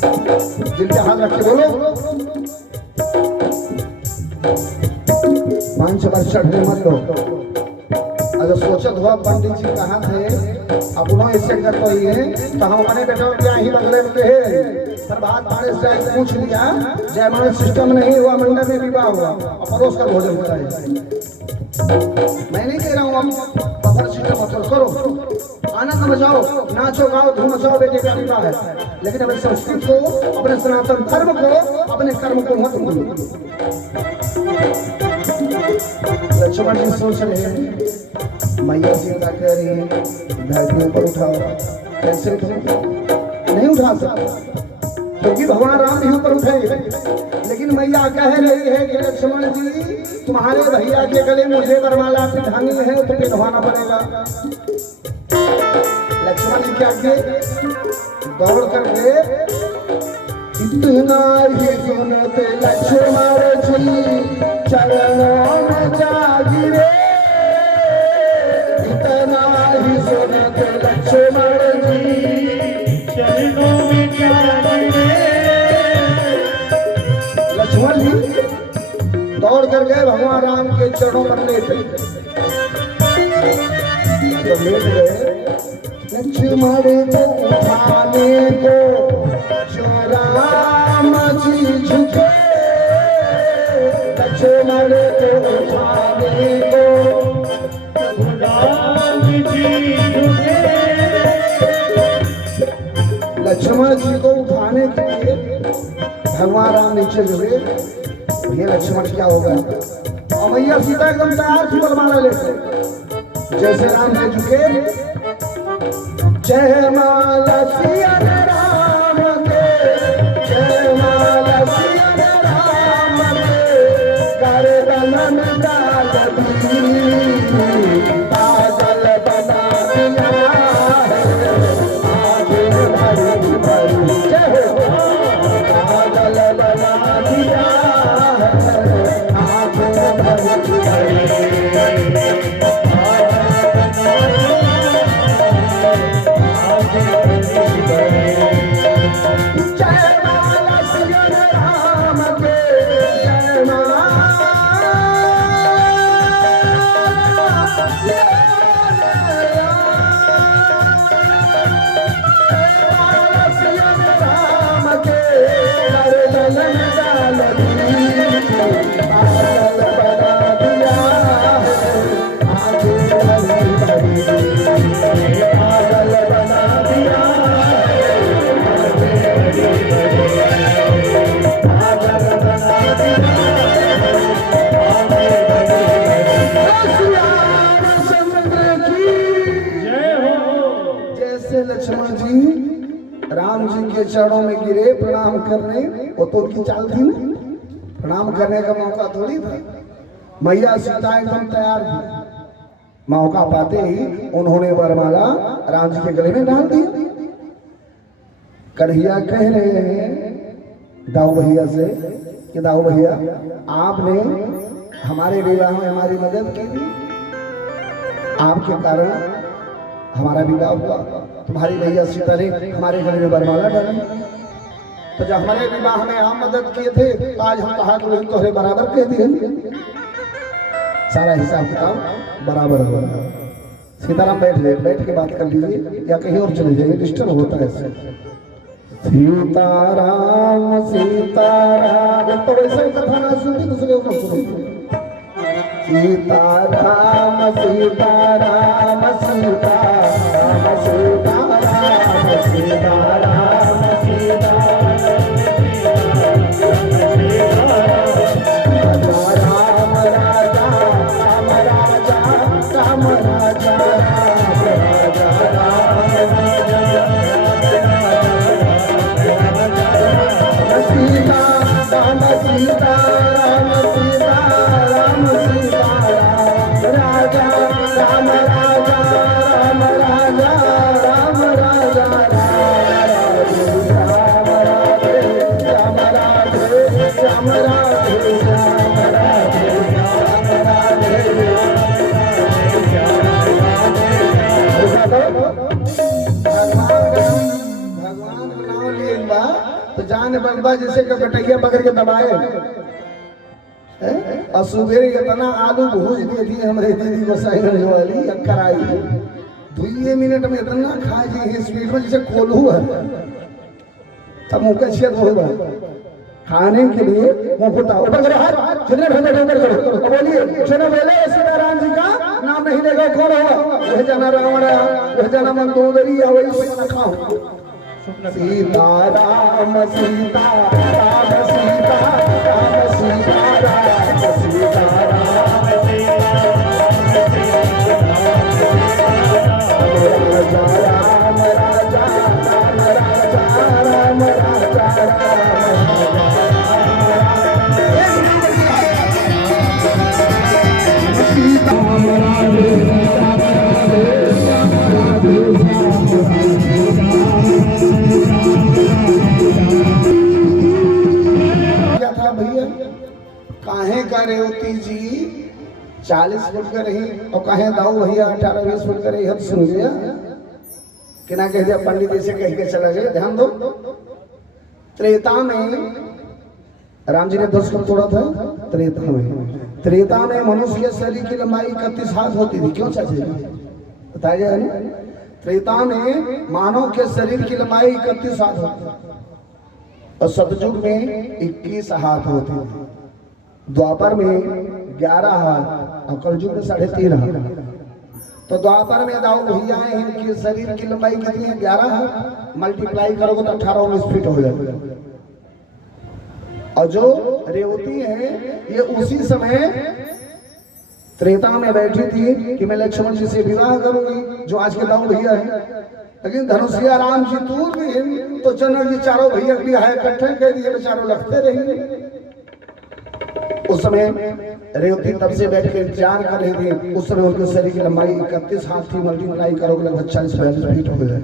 दिल पे हाथ रख के बोलो। 5 वर्ष चढ़ने मत लो। अगर सोचत हुआ पंडित जी कहाँ थे अपनो ऐसे कर तो ये तो हम अपने बेटा क्या ही बगले में है प्रभात पाने से पूछ लिया जयमाला सिस्टम नहीं हुआ, मंडल में विवाह हुआ और परोस कर भोजन होता है। मैं नहीं कह रहा हूँ आप बफर सिस्टम करो, आनंद बजाओ, नाचो गाओ, धूम मचाओ, बेटे का विवाह है, लेकिन अपने संस्कृत को, अपने सनातन धर्म को, अपने कर्म को मत भूलो। लक्ष्मण जी सोच रहे हैं मैया चिंता कह रही है धरती ऊपर उठाओ, कैसे नहीं उठा सकता क्योंकि भगवान राम भी ऊपर उठेंगे, लेकिन मैया कह रही है कि लक्ष्मण जी तुम्हारे भैया के गले मुझे वरमाला पिंधानी है तो पिंधवाना पड़ेगा। लक्ष्मण जी क्या किए, दौड़ करके इतना ही सुनते लक्ष्मण जी चरणों में जा गिरे, इतना ही सुनते लक्ष्मण जी चरणों में जा गिरे। लक्ष्मण जी दौड़ कर गए भगवान राम के चरणों पर लेट गए। लक्ष्मण को उठाने को जो राम जी झुके, लक्ष्मण को उठाने को राम जी झुके। लक्ष्मण जी को उठाने के लिए भगवान राम नीचे झुके। ये लक्ष्मण क्या होगा, और मैया सीता एकदम तैयार थी बरमाला लेकर। जैसे राम जी झुके, जय माला सिया राम के, जय माला सिया राम के, कर रंगन डाल दी पागल बना दिया है, आगे भरी भरी जय हो, पागल बना दिया है, आगे भरी भरी। लक्ष्मण जी राम जी के चरणों में गिरे प्रणाम करने, वो तो उनकी चाल थी ना, प्रणाम करने का मौका थोड़ी था। मैया सीता एकदम तैयार थी, मौका पाते ही उन्होंने वरमाला राम जी के गले में डाल दी। कन्हैया कह रहे हैं दाऊ भैया से कि दाऊ भैया आपने हमारे विवाह में हमारी मदद की, आपके कारण हमारा विवाह हुआ, तुम्हारी भैया सीता ने हमारे गले में वरमाला डाली। तो जब हमारे विवाह में आप मदद किए थे आज हम कहा तो तुम्हारे बराबर कह दिए, सारा हिसाब किताब बराबर हो रहा। सीताराम बैठ के बात कर लीजिए या कहीं और चले जाइए, डिस्टर्ब होता है इससे। सीताराम सीताराम तो वैसे कथा ना सुनी दूसरे को सुनो। सीताराम सीताराम सीताराम सीताराम सीताराम सीताराम राम राजा राम राजा राम राजा सीता राम सीता राम सीता राम सीता राजा राम राजा राम राजा राम राजा राम तो जान बलबा जैसे कि बटैया पकड़ के दबाए और सुबह इतना आलू भूज दी थी हमारे दीदी को साइकिल वाली अक्कर आई 2 मिनट में इतना खा जी स्पीड में जैसे खोलू है तब मुँह का छेद होगा खाने के लिए मुँह फुटा ऊपर करो हाथ जितने भंडे ऊपर करो और बोलिए सुनो बोले सीताराम जी का नाम नहीं लेगा कौन होगा वह जाना रावण वह जाना मंदोदरी या वही खाओ सीताराम सीता राम सीता राम सीता राम सीताराम राजा राम राजा राम राजा राम राजा क्या था भैया काहे का रेवती जी 40 फुट का रही और काहे दाऊ भैया 18-20 फुट का रही हद सुन लिया कि ना कह दिया पंडित ऐसे कह के चला गया ध्यान दो त्रेता में राम जी ने 10 कब तोड़ा था त्रेता में मनुष्य के शरीर की लंबाई 31 हाथ होती थी क्यों चाचा बताया ना त्रेता में मानव के शरीर की लंबाई 31 हाथ होती थी और सतयुग में 21 हाथ होते थे द्वापर में 11 हाथ और कलयुग में 3.5 हाथ तो द्वापर में दाऊ भैया इनके शरीर की लंबाई कितनी है 11 हाथ मल्टीप्लाई करोगे तो 18-19 फीट हो जाएगा और जो रेवती है ये उसी समय त्रेता में बैठी थी कि मैं लक्ष्मण जी से विवाह करूंगी जो आज के दाऊ भैया है लेकिन धनुषिया राम जी दूर भी तो जनरल जी चारों भैया भी है इकट्ठे कह दिए बेचारों लगते रहेंगे उस समय रेवती तब से बैठ के इंतजार कर रही थी उस समय उनके शरीर की लंबाई 31 हाथ थी मल्टीप्लाई करोगे लगभग 40-42 फीट हो गया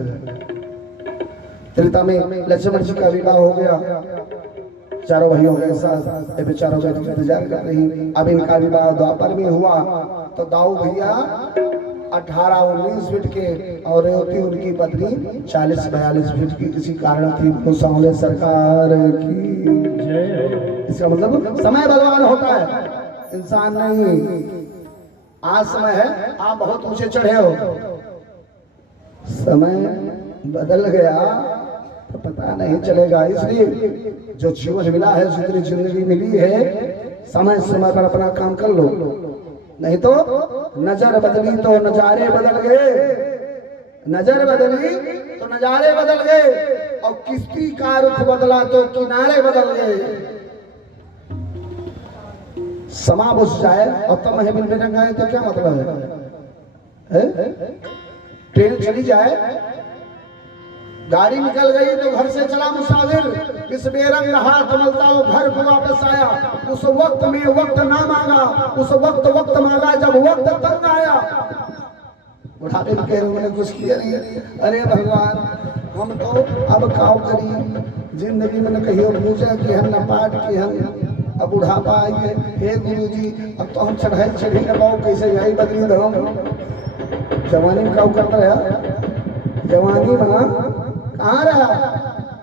त्रेता में लक्ष्मण जी का विवाह हो गया चारों भाइयों के साथ बेचारों का इंतजार कर रही अब इनका विवाह द्वापर में हुआ तो दाऊ भैया 18-19 फीट के और रेवती उनकी पत्नी 40-42 फीट की किसी कारण थी तो सामने सरकार की इसका मतलब समय बलवान होता है इंसान नहीं आज समय है आप बहुत ऊंचे चढ़े हो समय बदल गया तो पता नहीं चलेगा इसलिए जो जीवन मिला है जितनी जिंदगी मिली है समय समय पर अपना काम कर लो नहीं तो नजर बदली तो नजारे बदल गए नजर बदली तो नजारे बदल गए और किश्ती का रुख बदला तो किनारे बदल गए समा बुझ जाए और तब महे मिल में आए तो क्या मतलब है ट्रेन चली जाए गाड़ी निकल गई तो घर से चला मुसाफिर इस बेरंग हाथ मलता वो घर को वापस आया उस वक्त में वक्त ना मांगा उस वक्त वक्त मांगा जब वक्त तंग आया बुढ़ापे में कह रहे कुछ किया नहीं अरे भगवान हम तो अब काव करी जिंदगी में न कहियो पूजा की हम न पाठ की हम अब बुढ़ापा आइए हे गुरु जी अब तो हम चढ़ाई चढ़ी न पाओ कैसे जाई बदली धर्म जवानी में काव करता है जवानी में कहाँ रहा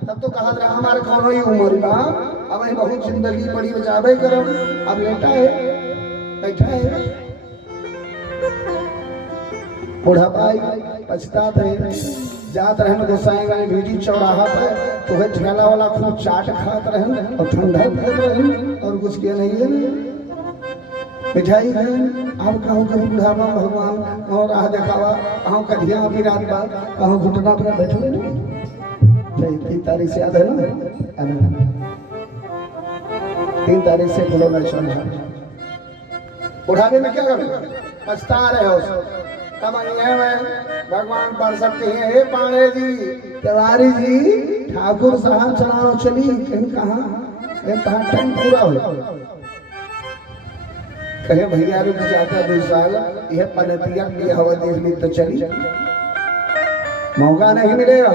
तब तो कहा रहा हमारे कौन ही उम्र बा अब हम बहुत जिंदगी बड़ी बचावे करो अब लेटा है बैठा है बुढ़ापा पछतात है जात रहन गोसाईगंज भीटी चौराहा पर तो वह ठेला वाला खूब चाट खात रहन और ठंडा पीत रहन और कुछ किया नहीं है मिठाई है आप कहूँ कहीं बुढ़ापा भगवान कहूँ राह दिखावा कहूँ कढ़िया अभी रात बाद कहूँ घुटना पर बैठे नहीं 3 तारीख से याद है ना 3 तारीख से बोलो मैं चल बुढ़ापे में क्या करें पछता रहे हो तब में भगवान पढ़ सकते हैं हे पांडे जी तिवारी जी ठाकुर साहब चलाओ चली कहीं कहाँ टाइम पूरा हो कहे भैया रुक जाता 2 साल यह पनतिया की हवा देख ली तो चली मौका नहीं मिलेगा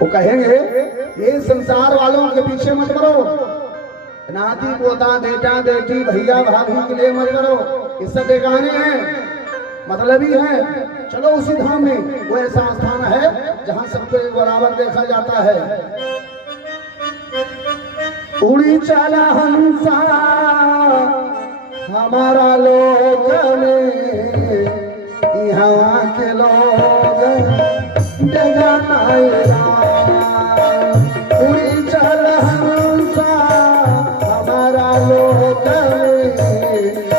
वो कहेंगे ये संसार वालों के पीछे मत करो नाती पोता बेटा बेटी भैया भाभी के लिए मत करो ये सब बेगाने हैं मतलब ही है चलो उसी धाम में। वो ऐसा स्थान है जहां सबको एक बराबर देखा जाता है। उड़ी चला हंसा हमारा लोग यहाँ के लोग जगाना उड़ी चल हंसा हमारा लोग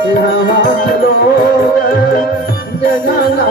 यहाँ के लोग जगाना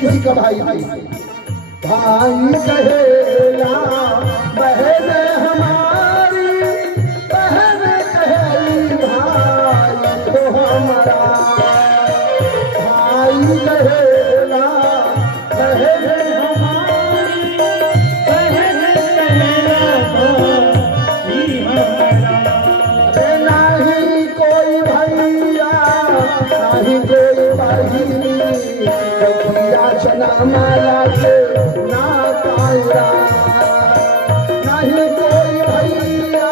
किसी का भाई भाई कहेला बहन हमारी बहन कहेली भाई तो हमारा भाई कहेला बहन हमारी बहन कहेला भाई हमारा। नहीं कोई भैया नहीं कोई बहिनी माला से ना कायरा नहीं कोई भैया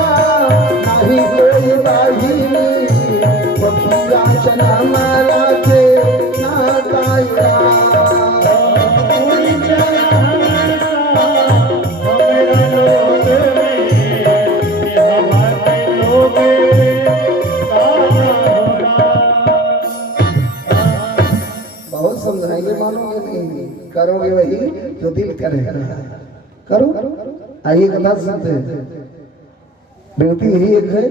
नहीं कोई बहिनी बखिया चना माला से ना कायरा। बहुत समझाएंगे मानोगे नहीं, करोगे वही जो दिल करेगा। करो आइए कथा सुनते हैं। विनती यही एक है,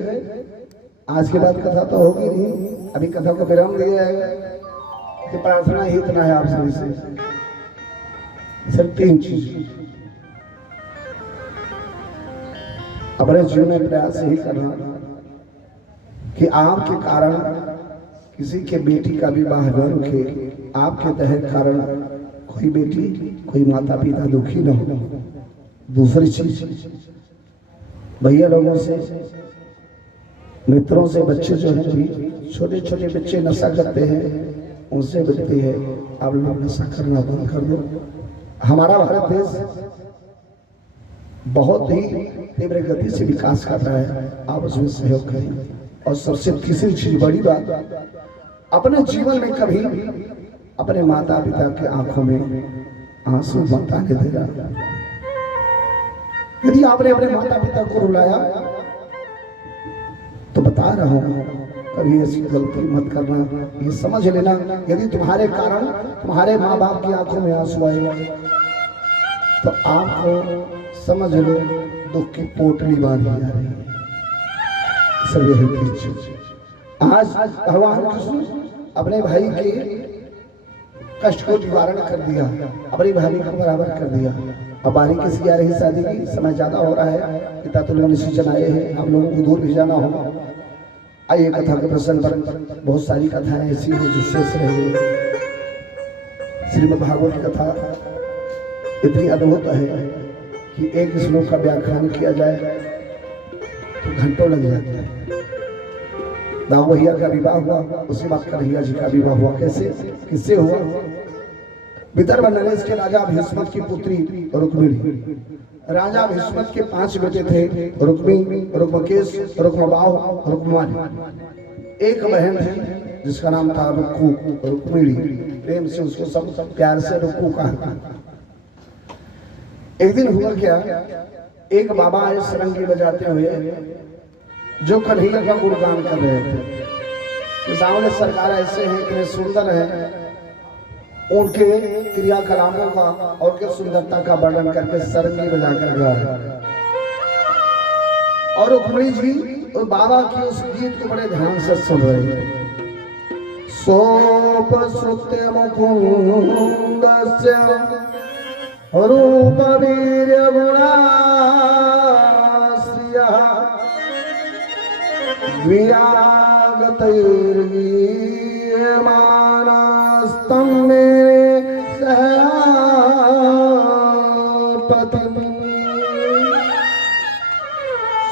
आज के बाद कथा तो होगी नहीं, अभी कथा को विराम दिया जाएगा कि प्रार्थना ही इतना है आप सभी से। सिर्फ 3 चीज अपने जीवन में प्रयास यही करना कि आपके कारण किसी के बेटी का विवाह न रुके, आपके तहत कारण कोई बेटी कोई माता पिता दुखी न हो। दूसरी चीज भैया लोगों से मित्रों से बच्चे जो हैं भी छोटे छोटे बच्चे नशा करते हैं उनसे बचते हैं, आप लोग नशा करना बंद कर दो। हमारा भारत देश बहुत ही तीव्र गति से विकास कर रहा है, आप उसमें सहयोग करें। और सबसे तीसरी चीज बड़ी बात, अपने जीवन में कभी अपने माता पिता के आंखों में आंसू मत आने देगा। यदि आपने अपने माता पिता को रुलाया तो बता रहा हूं कभी ऐसी गलती मत करना। ये समझ लेना, यदि तुम्हारे कारण तुम्हारे माँ बाप की आंखों में आंसू आए तो आपको समझ लो दुख की पोटली बांधी जा रही है। सब यही आज भगवान कृष्ण अपने भाई के कष्ट को निवारण कर दिया, अपने भाई को बराबर कर दिया। अब बारी किसी आ रही शादी की, समय ज्यादा हो रहा है, पिता तुल्य निश्चय आए हैं, हम लोगों को दूर भी जाना होगा। आइए कथा के प्रसंग पर। बहुत सारी कथाएं ऐसी हैं जो शेष रही। श्रीमद् भागवत की कथा इतनी अद्भुत है कि एक श्लोक का व्याख्यान किया जाए तो घंटों लग जाते हैं। दाऊ भैया का विवाह हुआ, उसी वक्त कन्हैया जी का विवाह हुआ। कैसे किससे हुआ? विदर्भ नरेश के राजा भीष्मक की पुत्री रुक्मिणी। राजा भीष्मक के 5 बेटे थे, रुक्मी, रुक्मकेश, रुक्मबाहु, रुक्मानी। एक बहन है जिसका नाम था रुक्कू, रुक्मिणी। प्रेम से उसको सब प्यार से रुक्कू कहा। एक दिन हुआ क्या, एक बाबा आए सरंगी बजाते हुए जो कन्हैया का गुणगान कर रहे थे। सामने सरकार ऐसे हैं कि सुंदर है, उनके क्रियाकलापों का और उनके सुंदरता का वर्णन करके सरंगी बजाकर गा रहे। और रुक्मिणी जी और बाबा की उस गीत को बड़े ध्यान से सुन रहे हैं। सोप सुते मुकुंदस्य रूप वीर्य गुणाश्रिया द्वियागतैर्गीयमानस्तं मे सहपतिम्।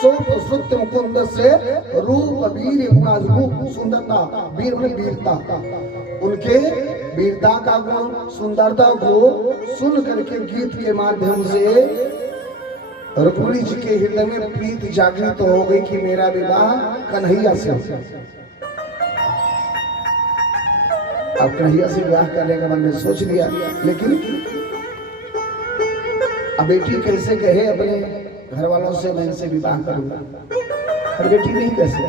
सोप सुते मुकुंद से रूप वीर्य गुण, रूप सुंदरता, वीर में वीरता, उनके वीरता का गुण सुंदरता को सुन करके गीत के माध्यम से रुक्मिणी जी के हृदय में प्रीति जागृत तो हो गई कि मेरा विवाह कन्हैया से। अब कन्हैया से विवाह करने का मन में सोच लिया, लेकिन अब बेटी कैसे कहे अपने घर वालों से मैं इनसे विवाह करूंगा, और बेटी नहीं कैसे,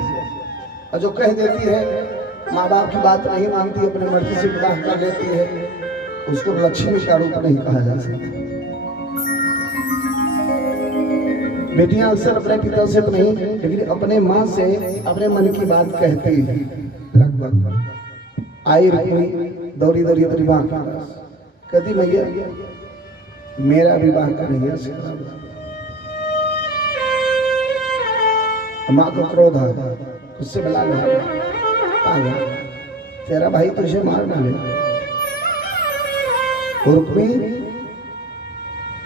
और जो कह देती है माँ बाप की बात नहीं मानती, अपने मर्जी से विवाह कर लेती है, उसको लक्ष्मी का रूप नहीं कहा जा सकता। बेटियां अक्सर अपने पिता से तो नहीं, लेकिन अपने माँ से अपने मन की बात कहती है। लगभग आई रुक्मिणी दौड़ी दौड़ी अपनी माँ के पास, कहती मैया मेरा विवाह कन्हैया से करा दो। माँ को क्रोध आ गया, उससे बुला लिया, तेरा भाई तुझे मार डालेगा। रुक्मिणी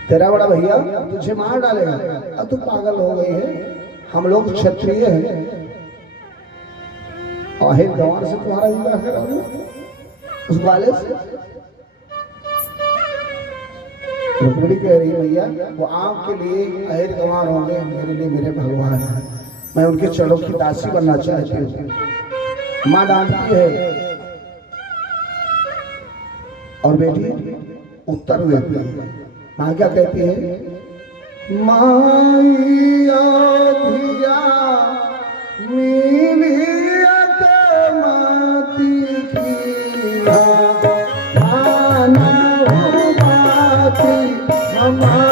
तेरा बड़ा भैया तुझे मार डालेगा, अब तू पागल हो गई है, हम लोग क्षत्रिय हैं, आहिर गंवार से तुम्हारा विवाह कराऊंगा उस बाले से। रुक्मिणी कह रही भैया वो आपके लिए आहिर गंवार होंगे, मेरे लिए मेरे भगवान है, मैं उनके चरणों की दासी बनना चाहती हूँ। माँ डांटती है और बेटी उत्तर देती है। माँ क्या कहती है, माया धिया मिलिया माती कीला मानव बाती हमारी।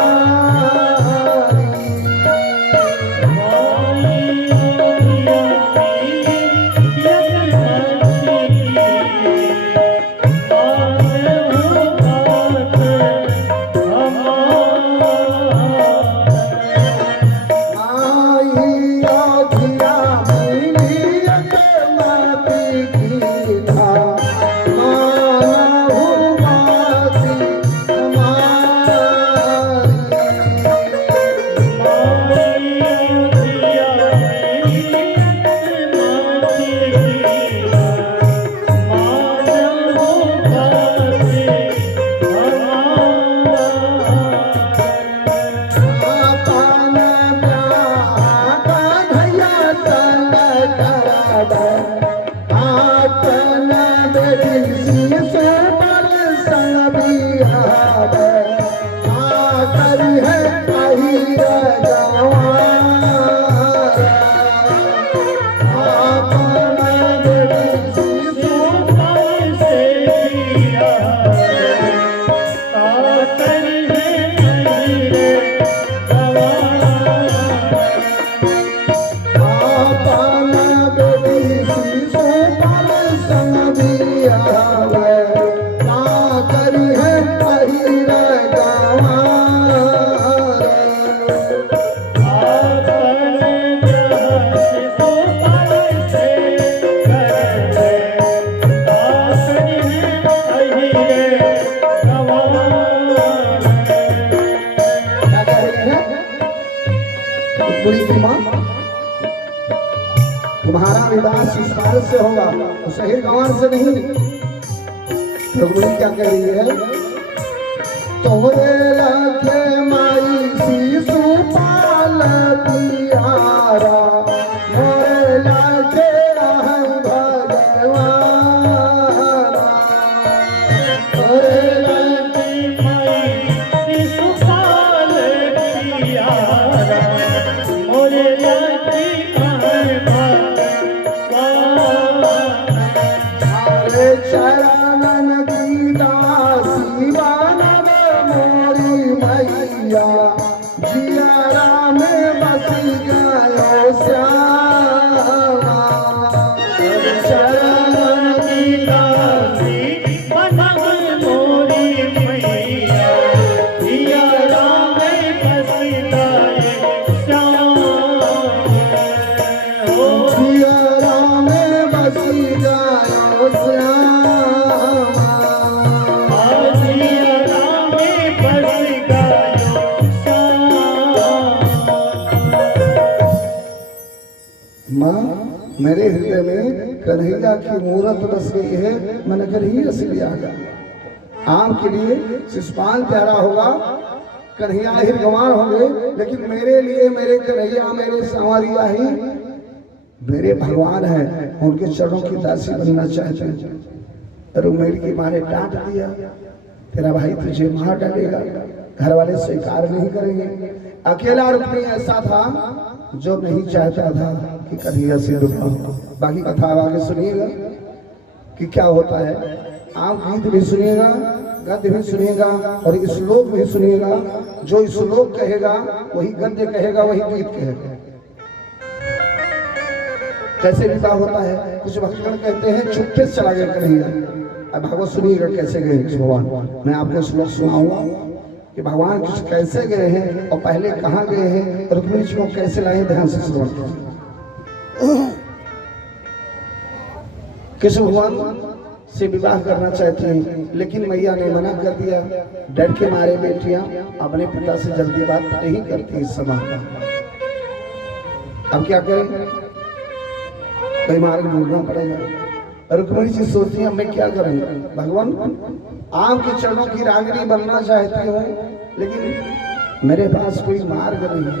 तुम्हारा विवाह शिष्टाचार से होगा, तो शहर गंवार से नहीं। रुक्मिणी क्या कह रही है, तोरे लाखे माई शिशु पाल दियारा, मोरे लाखे है भगवान, तोरे लाखे माई शिशु पाल दियारा, मोरे लाखे चरणन की दासी बनब मोरी मैया, जियारा में बस गयो श्याम। मेरे हृदय में कन्हैया की मूरत बस गई है, मन कर ही असली आ गया। आम के लिए शिषपाल प्यारा होगा, कन्हैया ही गंवार होंगे, लेकिन मेरे लिए मेरे कन्हैया, मेरे संवरिया ही मेरे भगवान हैं। उनके चरणों की दासी बनना चाहते हैं। रुक्मिणी की माँ ने डांट दिया, तेरा भाई तुझे मार डालेगा, घर वाले स्वीकार नहीं करेंगे। अकेला रुक्मिणी ऐसा था जो नहीं चाहता था कि कन्हैया से दुख हो। बाकी कथा आगे सुनिएगा कि क्या होता है। आप गीत भी सुनिएगा, गद्य भी सुनिएगा और श्लोक भी सुनिएगा। जो श्लोक कहेगा वही गद्य कहेगा, वही गीत कहेगा। कैसे विवाह होता है। कुछ भक्तगण कहते हैं चुपके से चला गया कन्हैया। अब भागवत सुनिएगा कैसे गए भगवान। मैं आपको श्लोक सुनाऊंगा कि भगवान कुछ कैसे गए हैं और पहले कहाँ गए हैं, रुक्मिणी जी को कैसे लाए। ध्यान से श्रवण कीजिए। कृष्ण भगवान से विवाह करना चाहती हैं, लेकिन मैया ने मना कर दिया। डर के मारे बेटियां अपने पिता से जल्दी बात नहीं करती इस समय। अब क्या करें, कोई मार्ग ढूंढना पड़ेगा। रुक्मिणी जी सोचती है मैं क्या करूंगा। भगवान आपके चरणों की रागिनी बनना चाहती हूँ, लेकिन मेरे पास कोई मार्ग नहीं है।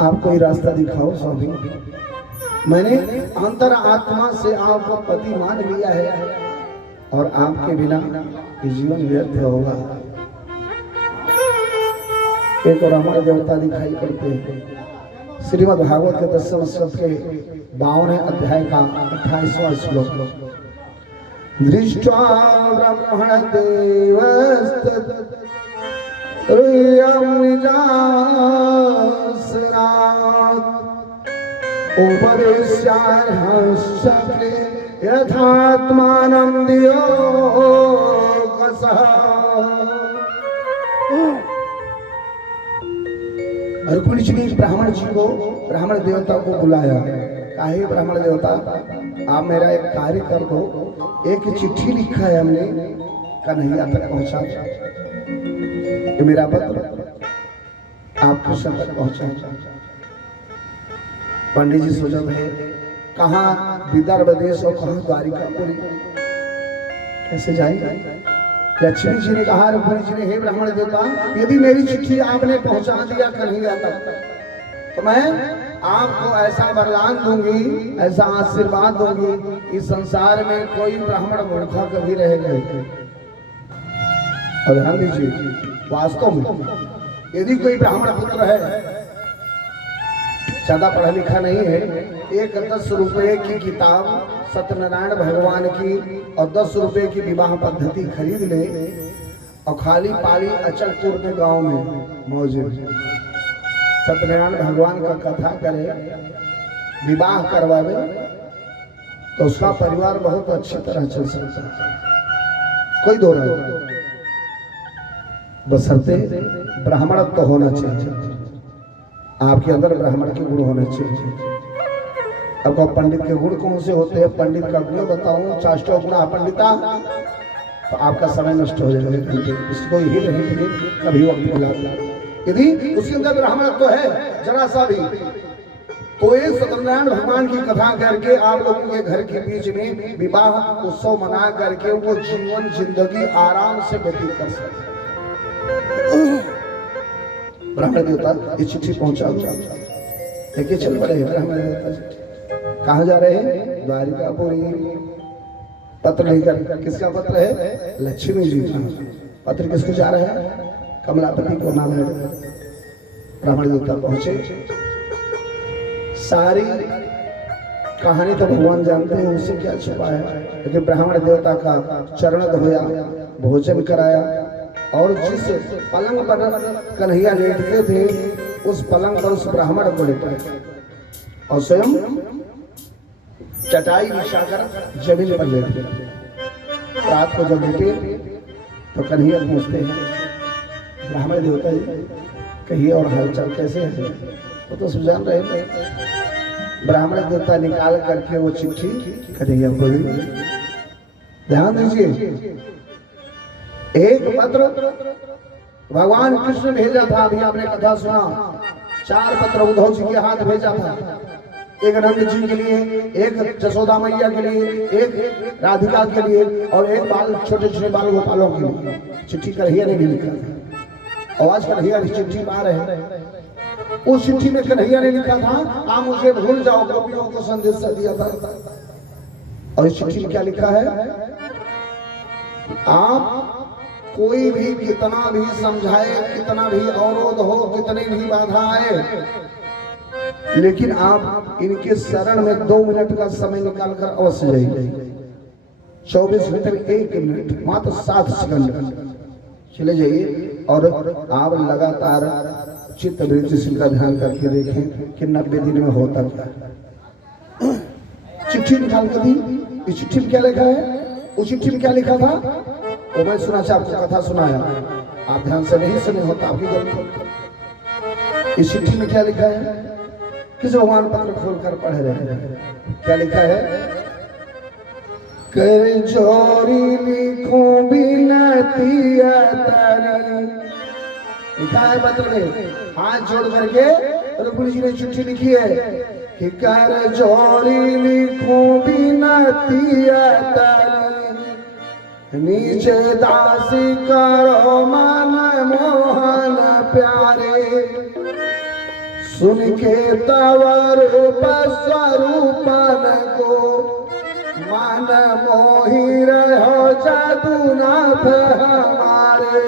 आप कोई रास्ता दिखाओ स्वामी। मैंने अंतर आत्मा से आपको पति मान लिया है और आपके बिना ये जीवन व्यर्थ होगा। एक और हमारे देवता दिखाई पड़ते हैं। श्रीमद् भागवत के 10वें स्कंद के 52वें अध्याय का 28वां श्लोक। दृष्ट्वा ब्रह्मण देवस्तत् उपदेश्यार्हंसप्रे यथात्मानं दियोगसः। रुक्मिणी जी ने ब्राह्मण जी को, ब्राह्मण देवता को बुलाया। काहे ब्राह्मण देवता, आप मेरा एक कार्य कर दो। एक चिट्ठी लिखा है हमने, कन्हैया तक पहुंचा। ये मेरा पत्र आप कृष्ण तक पहुंचा। पंडित जी सोचत है कहाँ विदर्भ देश और कहाँ द्वारिकापुरी, कैसे जाएंगे। लक्ष्मी जी ने कहा, रुक्मिणी जी ने, हे ब्राह्मण देवता, यदि मेरी चिट्ठी आपने पहुंचा दिया कन्हैया तक, तो मैं आपको ऐसा वरदान दूंगी, ऐसा आशीर्वाद दूंगी, इस संसार में कोई ब्राह्मण मूर्खा कभी रहेगा। और ध्यान दीजिए, वास्तव में यदि कोई ब्राह्मण पुत्र है, ज्यादा पढ़ा लिखा नहीं है, एक 10 रुपए की किताब सत्यनारायण भगवान की और 10 रुपए की विवाह पद्धति खरीद ले और खाली पाली अचलपुर में गांव में मौजूद सत्यनारायण भगवान का कथा करे, विवाह करवावे, तो उसका परिवार बहुत अच्छी तरह चल सकता है। कोई दो नहीं, बशर्ते ब्राह्मणत्व तो होना चाहिए। आपके अंदर ब्राह्मण के गुण होने चाहिए। अब पंडित के गुण कौन से होते हैं, पंडित का गुण बताऊं, चाष्टो गुणा पंडिता, तो आपका समय नष्ट हो जाएगा। इसको ही नहीं कभी वक्त मिला। यदि उसके अंदर ब्राह्मण तो है जरा सा भी, तो ये सत्यनारायण भगवान की कथा करके आप लोगों के घर के बीच में विवाह उत्सव मना करके वो जीवन जिंदगी आराम से व्यतीत कर सकते। ब्राह्मण देवता ये चिट्ठी पहुंचा लेके चल पड़े। ब्राह्मण देवता कहाँ जा रहे हैं, द्वारिकापुरी। पत्र लेकर, किसका पत्र है, लक्ष्मी जी का पत्र। किसको जा रहा है, कमलापति को नाम है। ब्राह्मण देवता पहुंचे। सारी कहानी तो भगवान जानते हैं, उनसे क्या छुपा है, लेकिन ब्राह्मण देवता का चरण धोया, भोजन कराया और जिस पलंग पर कन्हैया लेटते थे उस पलंग पर उस ब्राह्मण को लेटा और स्वयं चटाई बिछाकर जमीन पर लेटे। रात को जब लेटे तो कन्हैया पूछते हैं, ब्राह्मण देवता जी कहिए और हालचाल कैसे है। वो तो जान रहे थे। ब्राह्मण देवता निकाल करके वो चिट्ठी कन्हैया को दी। ध्यान दीजिए, एक पत्र भगवान कृष्ण भेजा था। अभी आपने कथा सुना, 4 पत्र उद्धव जी के हाथ भेजा था। एक नंद जी के लिए, एक जसोदा मैया के लिए, एक राधिका के लिए और एक बाल छोटे छोटे बाल गोपालों के लिए चिट्ठी कन्हैया ने भी लिखा था। और आज कन्हैया की चिट्ठी पा रहे हैं। उस चिट्ठी में कन्हैया ने लिखा था, आप मुझे भूल जाओ, गोपियों को संदेश दिया था। और इस चिट्ठी में क्या लिखा है, आप कोई भी कितना भी समझाए, कितना भी अवरोध हो, कितनी भी बाधा आए, लेकिन आप इनके शरण में 2 मिनट का समय निकालकर अवश्य जाइए। 24 घंटे में 1 मिनट, मात्र 7 सेकंड चले जाइए और आप लगातार चित्त वृत्ति का ध्यान करके देखें कि 90 दिन में होता क्या। चिट्ठी निकाल कर दी। इस चिट्ठी में क्या लिखा है, उस चिट्ठी में क्या लिखा था वो मैं सुना चाह, आपको कथा सुनाया, आप ध्यान से नहीं सुने होता आपकी गलती। इस चिट्ठी में क्या लिखा है, किस भगवान पत्र खोलकर पढ़ रहे हैं, क्या लिखा है, कर जोरी लिखो बिनतिया तारी, लिखा है पत्र में, हाथ जोड़ करके रघुवीर जी ने चिट्ठी लिखी है कि कर जोरी लिखो बिनतिया तारी, नीचे दासी करो मन मोहन प्यारे, सुन के तवर स्वरूपन को मन मोहि रहो जादू नाथ हमारे,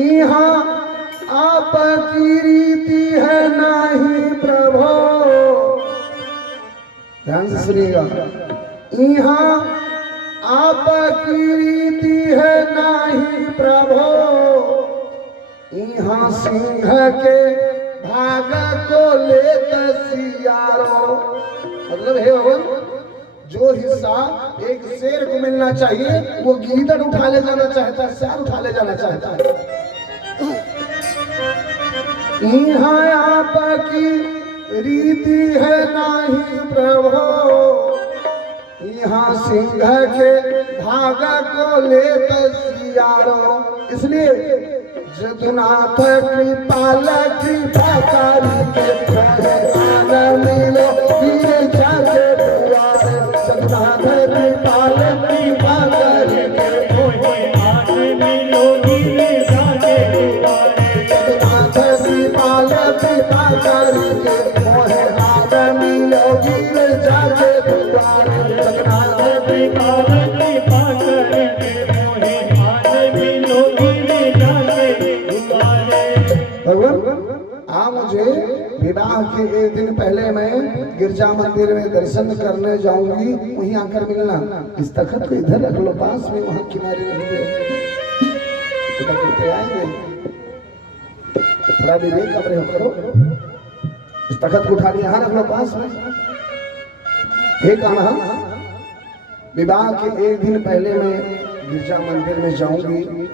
यहाँ आप की रीति है नहीं प्रभो, ध्यान से सुनिएगा, यहाँ आप की रीति है नहीं प्रभो, यहाँ सिंह के भाग को ले सियारो, मतलब हे भगवान, जो हिस्सा एक शेर को मिलना चाहिए वो गीदड़ उठा ले जाना चाहता है, शेर उठा ले जाना चाहता है। यहाँ आपकी रीति है नहीं प्रभो, यहाँ सिंह के भाग को ले सियारो, इसलिए जगन्नाथ कृपाल कृपाकारी के आनंद मिलो गिरजा के द्वारे, जगन्नाथ कृपाल कृपाकारी के आनंद मिलो गिरजा के द्वारे, जगन्नाथ कृपाल कृपाकारी के आनंद मिलो गिरजा के द्वारे, जगन्नाथ कृपाल कृपाकारी के मुझे विवाह के 1 दिन पहले मैं गिरजा मंदिर में दर्शन करने जाऊंगी, वहीं आकर मिलना। इस तखत को इधर रख लो पास में, वहां किनारे आएंगे, थोड़ा विवेक अपने करो। इस तखत को उठा यहाँ रख लो पास में। हे कान्हा, विवाह के 1 दिन पहले मैं गिरजा मंदिर में जाऊंगी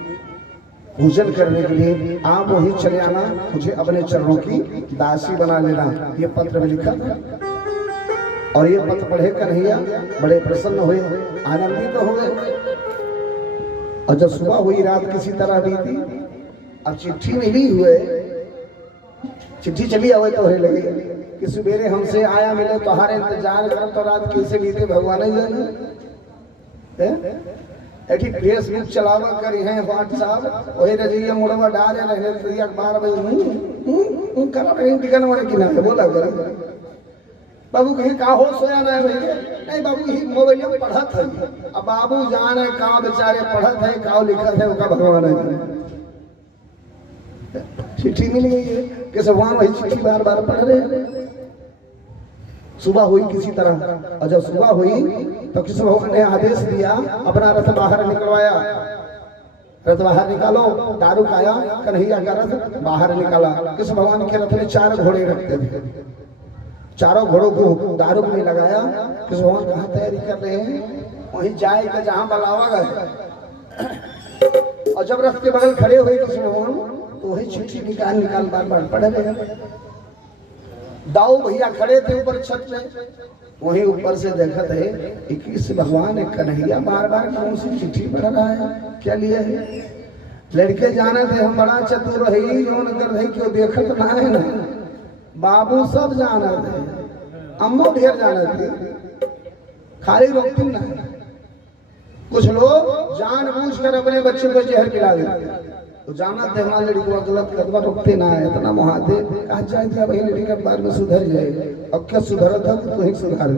पूजन करने के लिए, आप वहीं चले आना, मुझे अपने चरणों की दासी बना लेना। ये पत्र में लिखा था और ये पत्र पढ़े कन्हैया बड़े प्रसन्न हुए, आनंदित तो हुए। और जब सुबह हुई, रात किसी तरह बीती, अब चिट्ठी मिली हुए, चिट्ठी चली आवे तो होने लगे कि सुबेरे हमसे आया मिले तो हर इंतजार कर, तो रात कैसे बीते भगवान ही जाने। एठी फेसबुक चलावा करी है, व्हाट्सएप ओए रजिया मुड़वा डाले रहे तो अखबार में करा रहे टिकन वाले किनारे बोला कर बाबू कहीं का हो सोया ना भैया, नहीं बाबू ही मोबाइल में पढ़त है। अब बाबू जाने का बेचारे पढ़त है, का लिखत है, उसका भगवान है। चिट्ठी मिल गई है कि भगवान वही चिट्ठी बार बार पढ़ रहे हैं। सुबह हुई किसी तरह, और जब सुबह हुई तो किसी भगवान ने आदेश दिया, अपना रथ बाहर निकलवाया, रथ बाहर निकालो, दारू खाया, कन्हैया का रथ बाहर निकाला। किस भगवान के रथ में 4 घोड़े रखते थे, चारों घोड़ों को दारू में लगाया। किस भगवान कहाँ तैयारी कर रहे हैं, वहीं जाएगा जहाँ बुलावा गए। और जब रथ के बगल खड़े हुए किसी भगवान, तो वही चिट्ठी निकाल बार बार पढ़ रहे। दाऊ भैया खड़े थे ऊपर छत में, वहीं ऊपर से देखा थे किस भगवान कन्हैया बार बार कौन सी चिट्ठी पढ़ रहा है, क्या लिया है। लड़के जाने थे हम बड़ा चतुर रही, जो कर रही क्यों देखत ना है ना, बाबू सब जाना थे। अम्मा ढेर जाना थी, खाली रोकती ना। कुछ लोग जानबूझकर अपने बच्चों को जहर पिला देते। तो जाना थे हमारे लड़की को गलत कदम रोकते ना है, इतना महाते कहा जाए कि वही लड़की के बारे में सुधर जाए। अब क्या सुधरा था तो ही सुधार।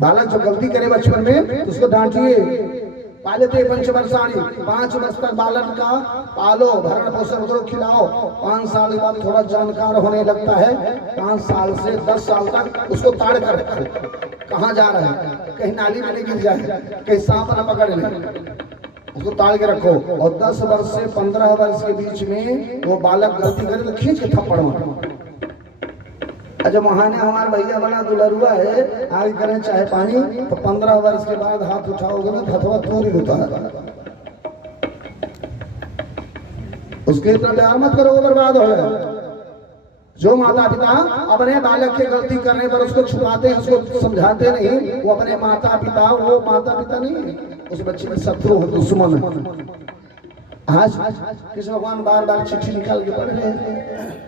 बालक जो गलती करे बचपन में तो उसको डांटिए। पाले थे पंचवर्षाणी, 5 वर्ष तक बालक का पालो, भरण पोषण करो, खिलाओ। 5 साल के बाद थोड़ा जानकार होने लगता है। 5 साल से 10 साल तक उसको ताड़ कर रखो। कहाँ जा रहा है, कहीं नाली में गिर जाए, कहीं सांप न पकड़ ले, उसको ताड़ के रखो। और 10 वर्ष से 15 वर्ष के बीच में वो बालक गलती करे तो खींच के थप्पड़ मारो। अच्छा महाने हमारे भैया बड़ा दुलरुआ है, आगे करें चाहे पानी तो 15 वर्ष के बाद हाथ उठाओगे ना हथवा तोड़ देता है। उसके इतना प्यार मत करो, बर्बाद हो जाए। जो माता पिता अपने बालक की गलती करने पर उसको छुपाते हैं, उसको समझाते नहीं, वो अपने माता पिता, वो माता पिता नहीं, उस बच्चे के शत्रु हो, दुश्मन है। आज कृष्ण भगवान बार बार चिट्ठी निकाल के पढ़ रहे हैं।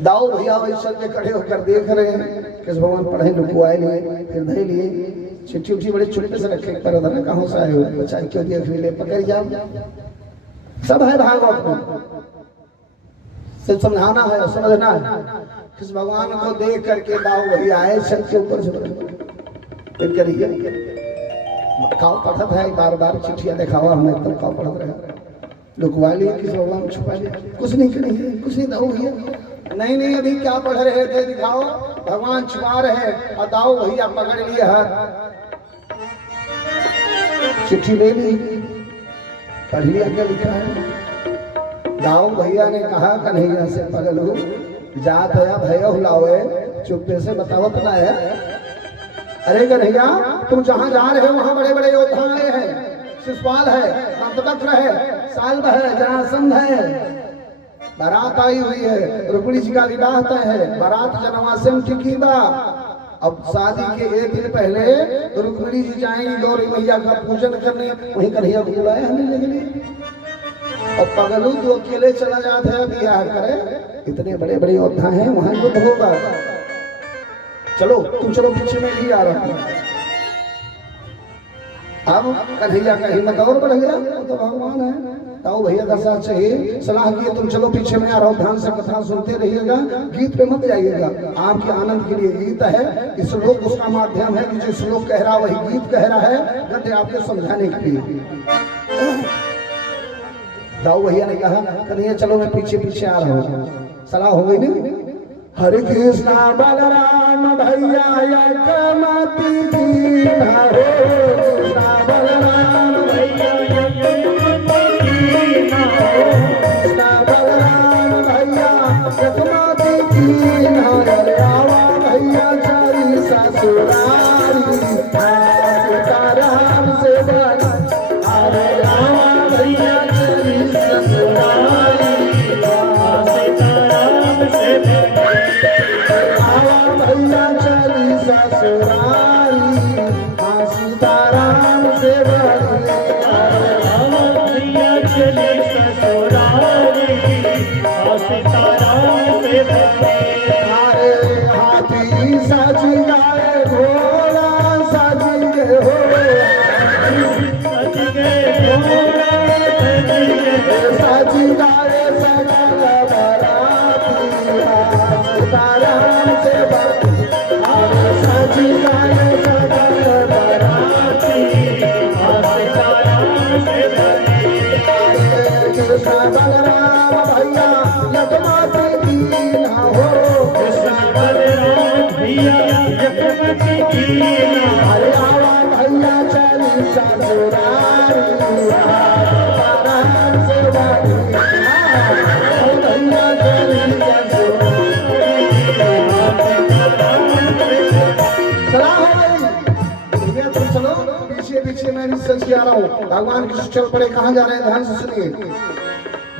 दाऊ भैया वैसे के खड़े होकर देख रहे हैं। कृष्ण भगवान पढ़े लुकवाए लिए, फिर धै लिए। चिट्ठी उठी बड़े चुटके से रखे पर ना कहाँ से आए हुए, बच्चा क्यों देख ले, पकड़ जाओ। सब है भागवत में, सिर्फ समझाना है, समझना है। कृष्ण भगवान को देख करके दाऊ भैया आए, छत के ऊपर से करिए काव पढ़त है, बार बार चिट्ठियां दिखावा, हमें एकदम काव पढ़त रहे, लुकवा लिए। कृष्ण भगवान छुपा लिया, कुछ नहीं करेंगे, कुछ नहीं। दाऊ भैया नहीं अभी क्या पढ़ रहे थे दिखाओ। भगवान छुपा रहे और दाऊ भैया पकड़ लिए है। चिट्ठी ले ली, पढ़ लिया क्या लिखा है। दाऊ भैया ने कहा कन्हैया से, पगलू जात है भैया हुलावे, चुप्पे से बतावत ना है। अरे कन्हैया तुम जहाँ जा रहे हो वहाँ बड़े बड़े योद्धा आए हैं, शिशुपाल है, दंतवक्र है, साल्व है, जरासंध है। बारात आई हुई है, रुक्मिणी जी का विवाह तय है, बारात जनवासे में टिकी बा। अब शादी के 1 दिन पहले रुक्मिणी जी जाएंगी गौरी मैया का पूजन करने, वहीं कन्हैया को बुलाया मिलने के लिए। और पगलू तो अकेले चला जाता है बिहार करे, इतने बड़े बड़े योद्धा हैं, वहां युद्ध होगा। चलो तुम चलो, पीछे में ही आ रहा हूं। अब कन्हैया का हिम्मत और बढ़ गया, तो भगवान है। ताऊ भैया का साथ चाहिए, सलाह किए तुम चलो पीछे में आ रहा हूं, ध्यान से कथा सुनते रहिएगा, गीत पे मत जाइएगा। आपके आनंद के लिए गीत है, इस श्लोक उसका माध्यम है कि जो श्लोक कह रहा वही गीत कह रहा है, गद्य आपको समझाने के लिए। दाऊ भैया ने कहा कन्हैया चलो मैं पीछे पीछे आ रहा हूँ। सलाह हो गई नहीं। हरे कृष्णा बलराम भैया कमति कृष्णा बलराम भैया कृष्णा बलराम भैया कमति कृष्णा भैया चारी ससुरारी सीताराम से अरे राम भैया चारी ससुरारी सीताराम से भैया चली ससुरारी, सीताराम से भैया चली ससुरारी, सीताराम से अरे हाथी सज गए घोड़ा सज गए हो, सज गए घोड़ा सज गए सकल बराती, सीताराम से कृष्ण बलराम भैया यज्ञमति कीना हो, कृष्ण बलराम भैया यज्ञमति कीना, अरे आवा भैया चली ससुरारी, सीताराम से भैया चली पीछे मैं रिसर्च किया रहा हूँ। भगवान कृष्ण चल पड़े, कहाँ जा रहे हैं ध्यान से सुनिए।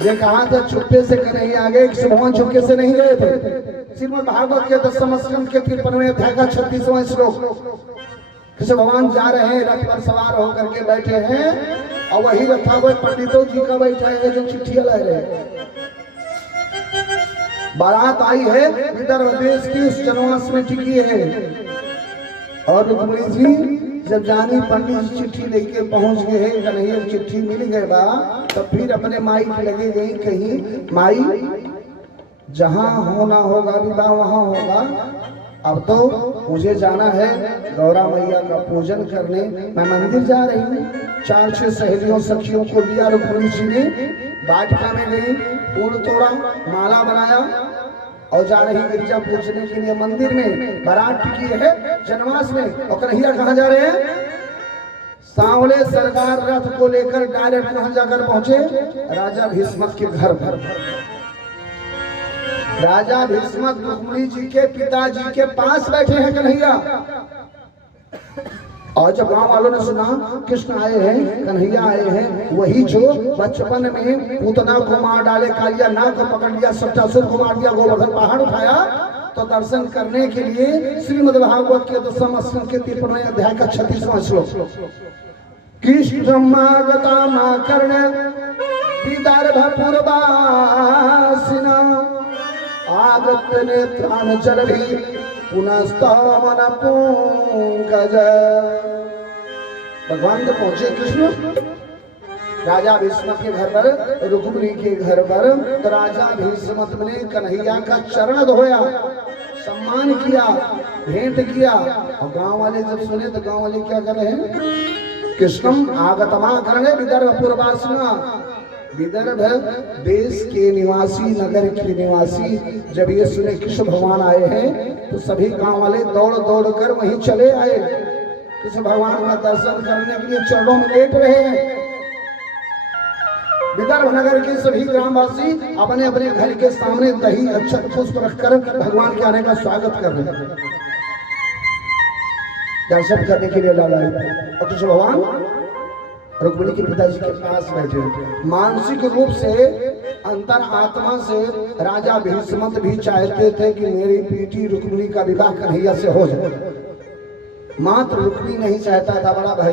ये कहा था चुप्पे से कन्हैया आगे, भगवान चुपके से नहीं गए थे। श्रीमद् भागवत के 10वें स्कंद के 53वें अध्याय का 36वां श्लोक, कृष्ण भगवान जा रहे हैं, रथ पर सवार होकर के बैठे हैं, और वही रथा हुए पंडितों जी का बैठा है जो चिट्ठियां ला रहे हैं। बारात आई है विदर्भ देश की, उस जनवास में टिकी है। और रुक्मिणी जी जब जानी पंडित जी चिट्ठी लेके पहुंच गए, कन्हैया चिट्ठी मिल गए बा, तब फिर अपने माई की लगे गई कहीं माई जहां होना होगा विवाह वहां होगा, अब तो मुझे जाना है गौरा मैया का पूजन करने, मैं मंदिर जा रही हूँ। 4-6 सहेलियों सखियों को लिया रुक्मिणी जी ने, बाटिका में गई, फूल तोड़ा, माला बनाया और जा रही गिरजा पूजने के लिए मंदिर में। बारात टिकी है जनवास में। और कन्हैया कहाँ जा रहे हैं? सांवले सरकार रथ को लेकर डायरेक्ट कहाँ जाकर पहुंचे? राजा भीष्मक के घर पर। राजा भीष्मक रुक्मिणी जी के पिताजी के पास बैठे हैं कन्हैया। और जब गांव वालों ने सुना कृष्ण आए हैं, कन्हैया आए हैं, वही जो बचपन में पूतना को मार डाले, कालिया नाग को पकड़ लिया, सप्तासुर को मार दिया, गोवर्धन पहाड़ उठाया, तो दर्शन करने के लिए श्रीमद् भागवत के 10वें स्कंद के 53वें अध्याय का 36वां श्लोक, कृष्णमागता कर्ण विदर्भ पूर्वासिना आगत्य नेत्रान जलधि पुनस्तमन पंकज। भगवान तो पहुंचे कृष्ण राजा भीष्म के घर पर, रुक्मिणी के घर पर। तो राजा भीष्म ने कन्हैया का चरण धोया, सम्मान किया, भेंट किया। और गांव वाले जब सुने तो गांव वाले क्या कर रहे हैं? कृष्णम आगतमा करणे विदर्भ पूर्वासिना। विदर्भ देश के निवासी, नगर के निवासी जब ये सुने कृष्ण भगवान आए हैं तो सभी गांव वाले दौड़ दौड़ कर वहीं चले आए। कृष्ण भगवान का दर्शन करने के लिए चरणों में लेट रहे हैं। विदर्भ नगर के सभी ग्रामवासी अपने अपने घर के सामने दही अक्षत पुष्प रखकर भगवान के आने का स्वागत कर रहे हैं, दर्शन करने के लिए लाए। और कृष्ण भगवान रुक्मिणी के पिताजी के पास बैठे। मानसिक रूप से, अंतर आत्मा से राजा भीष्मक भी चाहते थे कि मेरी बेटी रुक्मिणी का विवाह कन्हैया से हो जाए, मात्र रुक्मिणी नहीं चाहता था, बड़ा भाई,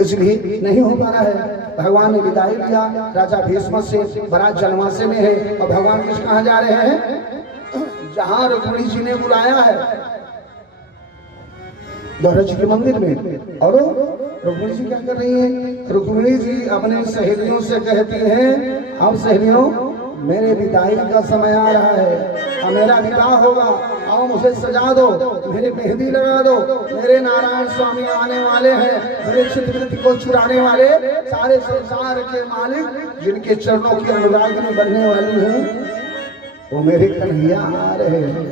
इसलिए नहीं हो पा रहा है। भगवान ने विदाई लिया राजा भीष्म से, बारात जनवासे में है। और भगवान कृष्ण कहाँ जा रहे हैं? जहां रुक्मिणी जी ने बुलाया है, गौरा जी के मंदिर में। और रुक्मिणी जी क्या कर रही हैं? रुक्मिणी जी अपने सहेलियों से कहती हैं, अब सहेलियों मेरे विदाई का समय आ रहा है, अब मेरा विवाह होगा, आओ मुझे सजा दो, मेरे मेहंदी लगा दो, मेरे नारायण स्वामी आने वाले हैं, मेरे चित्रवृत्ति को चुराने वाले, सारे संसार के मालिक जिनके चरणों की अनुराग में बनने वाली हूँ, वो मेरे कन्हैया आ रहे हैं।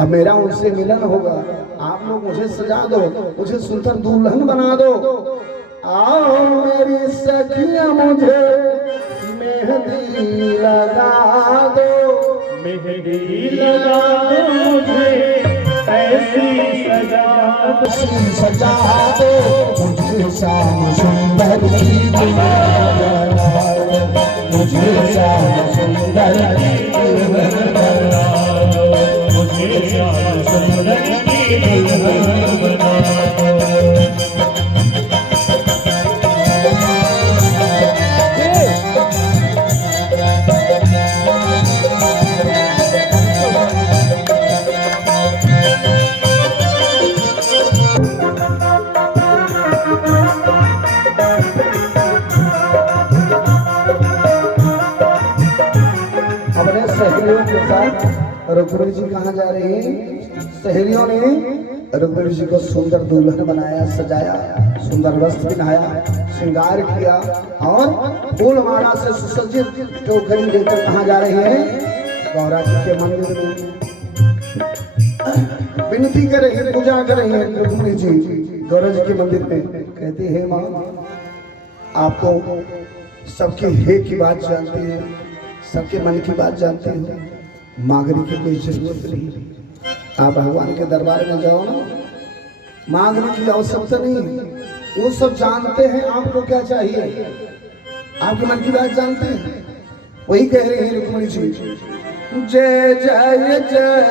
अब मेरा उनसे मिलन होगा, आप लोग मुझे सजा दो, मुझे सुंदर दुल्हन बना दो। आओ मेरी सखियां मुझे मेहंदी लगा दो, मेहंदी लगा दो मुझे, ऐसी सजा दो मुझे श्याम सुंदर की दुल्हन, मुझे श्याम सुंदर की दुल्हन बना दो, मुझे श्याम सुंदर की दुल्हन बना दो। सहेलियों के साथ रुक्मिणी जी कहाँ जा रही हैं? सहेलियों ने रुक्मिणी जी को सुंदर दुल्हन बनाया, सजाया, सुंदर वस्त्र पहनाया, श्रृंगार किया और फूल माला से सुसज्जित टोकरी लेकर कहाँ जा रहे हैं? गौरा जी के मंदिर में विनती कर रही है, पूजा कर रही है रुक्मिणी जी गौरा जी के मंदिर में। कहती है माँ, आपको सबके हे की बात जानती है, सबके मन की बात जानते हो, मांगने की कोई जरूरत नहीं। आप भगवान के दरबार में जाओ ना, मांगने की आवश्यकता नहीं, वो सब जानते हैं आपको क्या चाहिए, आपके मन की बात जानते हैं। वही कह रहे हैं रुक्मिणी जी, जय जय जय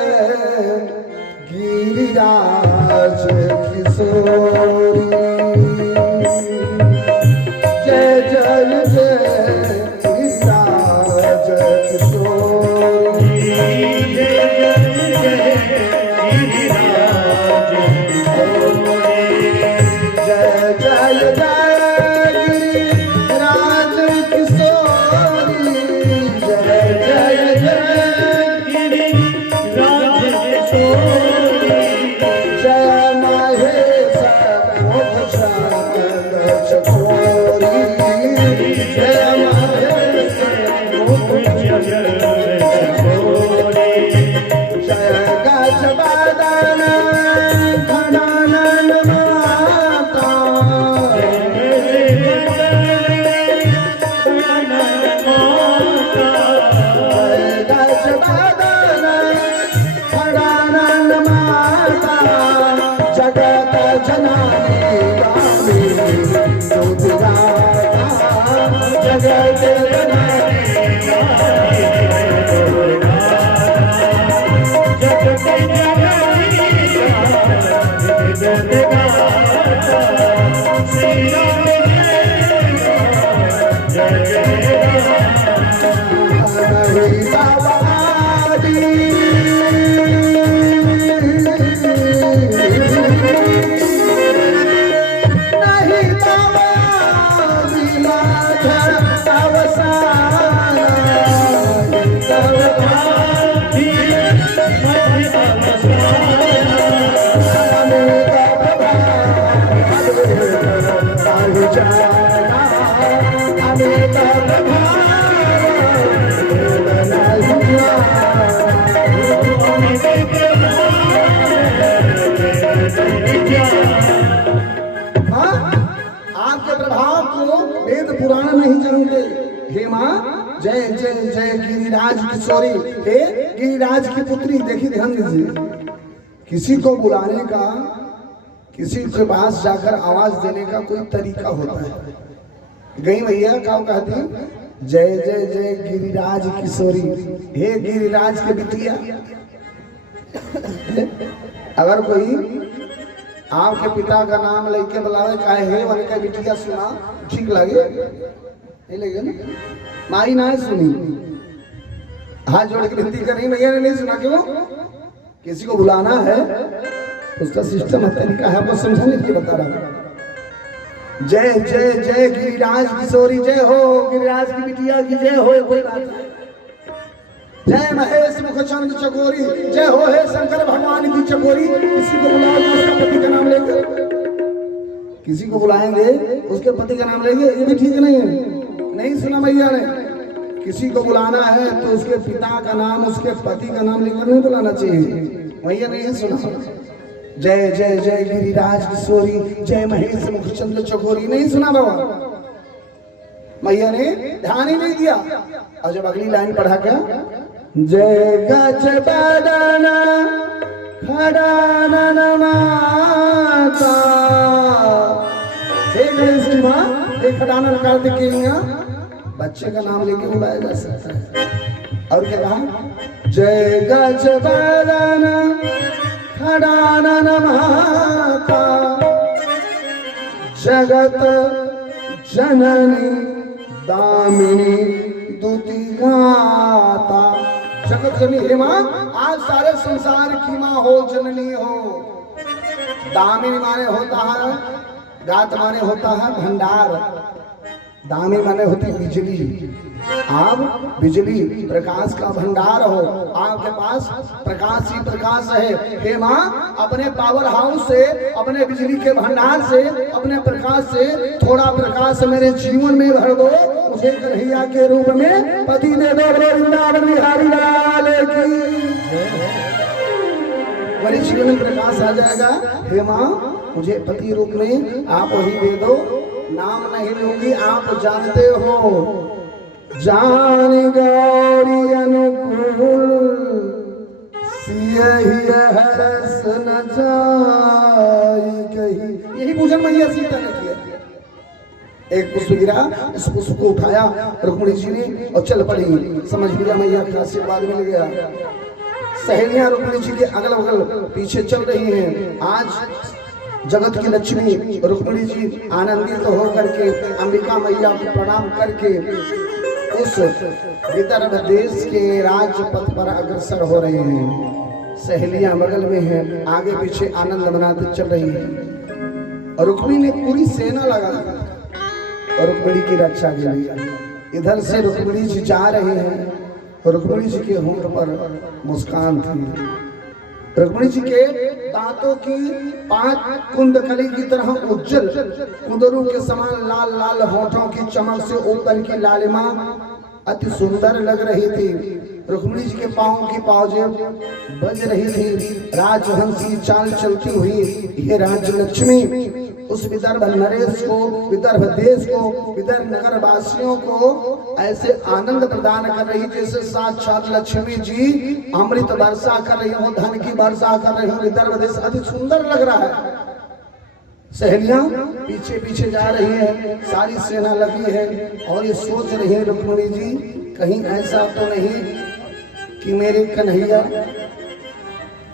गिरिराज किशोरी, जय जय जय गिरिराज जय गिरिराज किशोरी जय जय जय गिरिराज किशोरी जय महेश मोक्षानंद चकोरी जय महेश जय गज बदन खड़ानन माता जय गज बदन खड़ानन माता जगत जननी गामी दुर्गा जगत जननी नहीं बाबादी नहीं बाबादी माझा अवसान आपके प्रभाव को वेद पुराण नहीं जानते। हे माँ जय जय जय गिरिराज किशोरी, हे गिरिराज की पुत्री। देखिए ध्यान दीजिए, किसी को बुलाने का, किसी के पास जाकर आवाज देने का कोई तरीका होता है। गई भैया क्या कहती, जय जय जय गिरिराज किशोरी, हे गिरिराज के बिटिया। अगर कोई आपके पिता का नाम लेके बुलावे काहे हे वन का बिटिया, सुना ठीक लगे नहीं लगे ना? माई ना सुनी, हाथ जोड़ के विनती कर रही, भैया ने नहीं सुना। क्यों? किसी को बुलाना है उसका सिस्टम है, तरीका है, आपको समझाने के लिए बता रहा हूं। जय जय जय गिरिराज किशोरी, जय हो गिरिराज की बिटिया की जय हो, कोई बात है। जय महेश मुखचंद चकोरी, जय हो हे शंकर भगवान की चकोरी। किसी को बुलाओगे उसका पति का नाम लेंगे, किसी को बुलाएंगे उसके पति का नाम लेंगे, ये भी ठीक नहीं है। नहीं सुना भैया ने? किसी को बुलाना है तो उसके पिता का नाम, उसके पति का नाम लेकर नहीं बुलाना चाहिए। भैया नहीं सुना? जय जय जय गिरिराज किशोरी, जय महेश मुखचंद चकोरी, नहीं सुना बाबा? मैया ने ध्यान ही नहीं दिया। और जब अगली लाइन पढ़ा क्या, जय गज बदन खड़ानन माता, हे गणेश की माँ, हे खड़ानन कार्तिक की मियाँ, बच्चे का नाम लेके बुलाया जा सकता है। और क्या कहा, जय गज बदन खड़ानन माता जगत जननी दामिनी दूती गाता। जगत जननी, हे माँ आज सारे संसार की माँ हो, जननी हो। दामिनी माने होता है, गात माने होता है भंडार, दामी माने होती बिजली। आप बिजली प्रकाश का भंडार हो, आपके पास प्रकाश ही प्रकाश है। हे माँ अपने पावर हाउस से, अपने बिजली के भंडार से, अपने प्रकाश से थोड़ा प्रकाश मेरे जीवन में भर दो, मुझे कन्हैया के रूप में पति दे दो। वृंदावन बिहारी लाल की, मेरे जीवन में प्रकाश आ जाएगा। हे माँ मुझे पति रूप में आप वही दे दो, नाम नहीं लूंगी, आप जानते हो। जान गौरी अनुकूल सियहि हरस न जाई कही। यही पूजन मैया सीता ने किया। एक पुष्प गिरा, उस पुष्प को उठाया रुक्मिणी जी ने और चल पड़ी। समझ लिया मैया का आशीर्वाद मिल गया। सहेलियां रुक्मिणी जी के अगल बगल पीछे चल रही हैं। आज जगत की लक्ष्मी रुक्मिणी जी आनंदित होकर के अंबिका मैया को प्रणाम करके उस विदर्भ देश के राजपथ पर अग्रसर हो रहे हैं। सहेलियां बगल में हैं, आगे पीछे आनंद मनाते चल रही हैं। और रुक्मिणी ने पूरी सेना लगा और रुक्मिणी की रक्षा के लिए। इधर से रुक्मिणी जी जा रहे हैं और रुक्मिणी जी के होंठ पर मुस्कान थी। रुक्मिणी जी के दांतों की 5 कुंदकली की तरह उज्जवल कुंदरू के समान लाल लाल होठों की चमक से ऊपर की लालिमा अति सुंदर लग रही थी। रुक्मिणी जी के पांव की पाजेब बज रही थी। राजहंस की चाल चलती हुई ये राजलक्ष्मी उस विदर्भ नरेश को, विदर्भ देश को, विदर्भ नगर वासियों को ऐसे आनंद प्रदान कर रही जैसे साक्षात लक्ष्मी जी अमृत वर्षा कर रही हो, धन की वर्षा कर रही हो। विदर्भ देश अति सुंदर लग रहा है। सहेलियां पीछे पीछे जा रही है, सारी सेना लगी है और ये सोच रही है रुक्मिणी जी कहीं ऐसा तो नहीं कि मेरे कन्हैया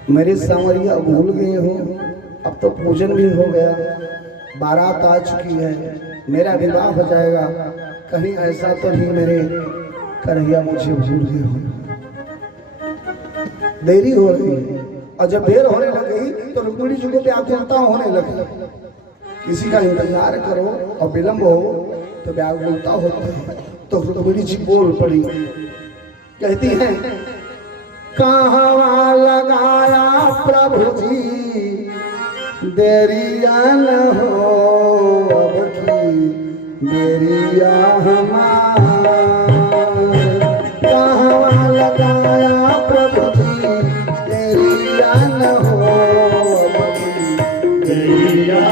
मेरे सांवरिया भूल गए हो। अब तो पूजन भी हो गया, बारात आ चुकी है, मेरा विवाह हो जाएगा, कहीं ऐसा तो नहीं मेरे कन्हैया मुझे भूल गए हो। देरी हो रही है और जब देर होने लगी तो रुक्मिणी जी को व्याकुलता होने लगी। किसी का इंतजार करो और विलंब हो तो व्याकुलता होता है। तो रुक्मिणी जी बोल पड़ी, कहती हैं कहाँ लगाया प्रभु जी देरिया न हो अब की देरिया हमार। कहाँ लगाया प्रभु जी देरिया न हो अब की देरिया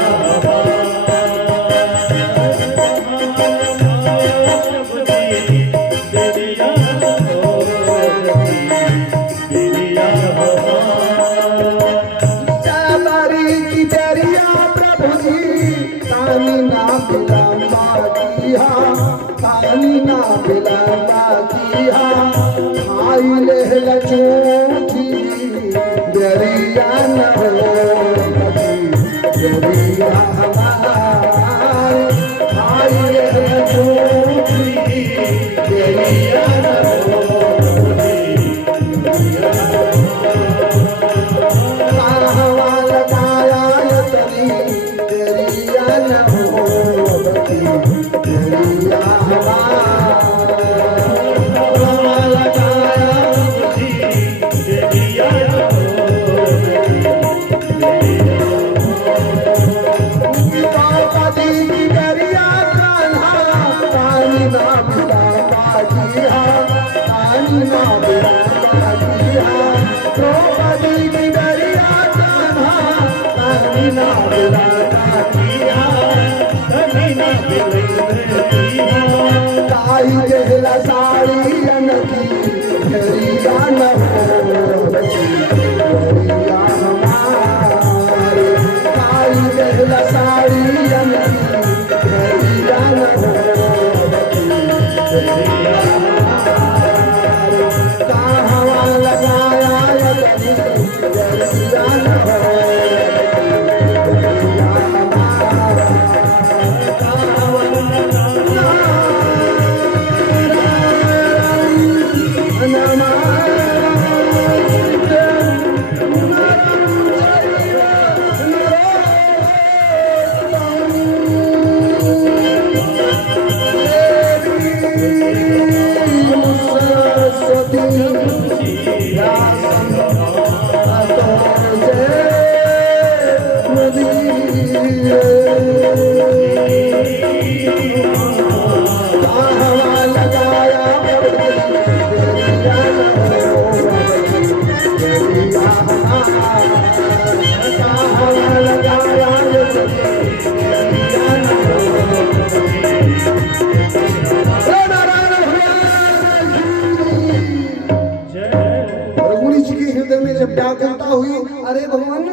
अरे भगवान